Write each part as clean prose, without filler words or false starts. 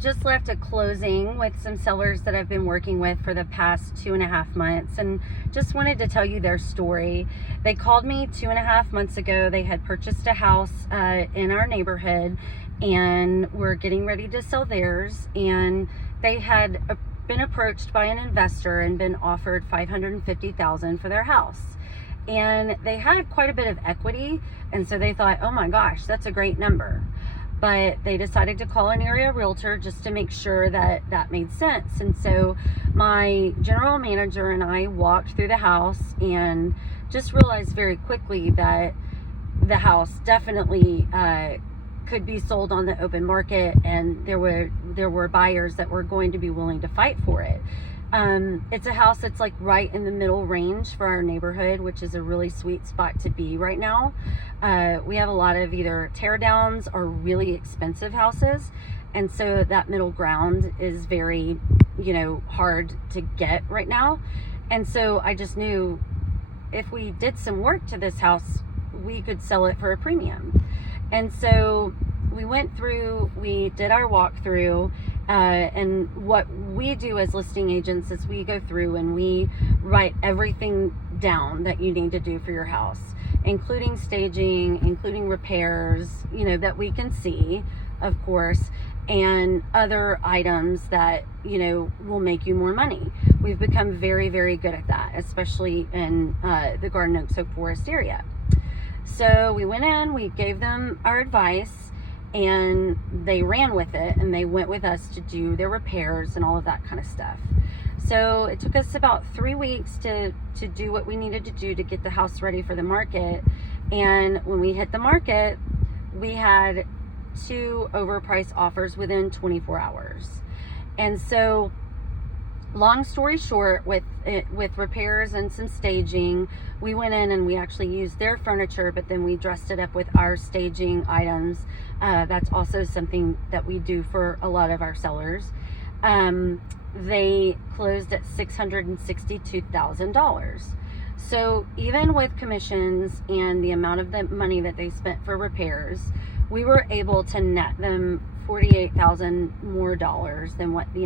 Just left a closing with some sellers that I've been working with for the past 2.5 months, and just wanted to tell you their story. They called me 2.5 months ago. They had purchased a house in our neighborhood and were getting ready to sell theirs, and they had been approached by an investor and been offered $550,000 for their house. And they had quite a bit of equity, and so they thought, oh my gosh, that's a great number. But they decided to call an area realtor just to make sure that that made sense. And so my general manager and I walked through the house and just realized very quickly that the house definitely could be sold on the open market, and there were buyers that were going to be willing to fight for it. It's a house that's like right in the middle range for our neighborhood, which is a really sweet spot to be right now. We have a lot of either tear downs or really expensive houses, and so that middle ground is very, hard to get right now. And so I just knew if we did some work to this house, we could sell it for a premium. And so we went through, we did our walkthrough, and what we do as listing agents is we go through and we write everything down that you need to do for your house, including staging, including repairs, that we can see, of course, and other items that, will make you more money. We've become very, very good at that, especially in the Garden Oaks Oak Forest area. So we went in, we gave them our advice, and they ran with it, and they went with us to do their repairs and all of that kind of stuff. So it took us about 3 weeks to do what we needed to do to get the house ready for the market. And when we hit the market, we had 2 overpriced offers within 24 hours. And so long story short, with repairs and some staging, we went in and we actually used their furniture, but then we dressed it up with our staging items. That's also something that we do for a lot of our sellers. They closed at $662,000. So even with commissions and the amount of the money that they spent for repairs, we were able to net them $48,000 more than what they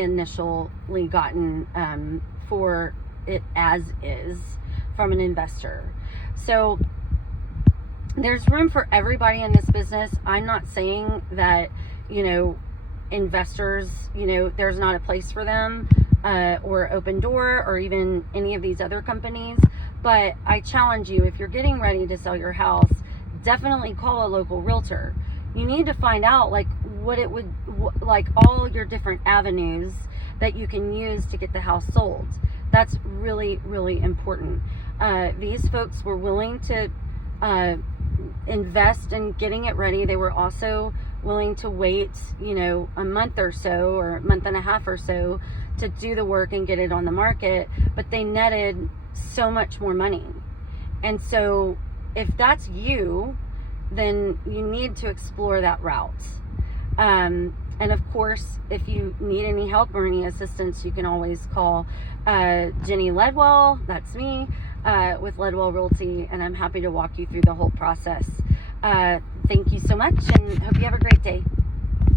initially gotten for it as is from an investor. So there's room for everybody in this business. I'm not saying that, investors, there's not a place for them, or Open Door, or even any of these other companies. But I challenge you, if you're getting ready to sell your house, definitely call a local realtor. You need to find out what it would, all your different avenues that you can use to get the house sold. That's really, really important. These folks were willing to invest in getting it ready. They were also willing to wait, a month or so, or a month and a half or so, to do the work and get it on the market, but they netted so much more money. And so if that's you, then you need to explore that route. And of course, if you need any help or any assistance, you can always call Jenny Ledwell, that's me, with Ledwell Realty, and I'm happy to walk you through the whole process. Thank you so much, and hope you have a great day.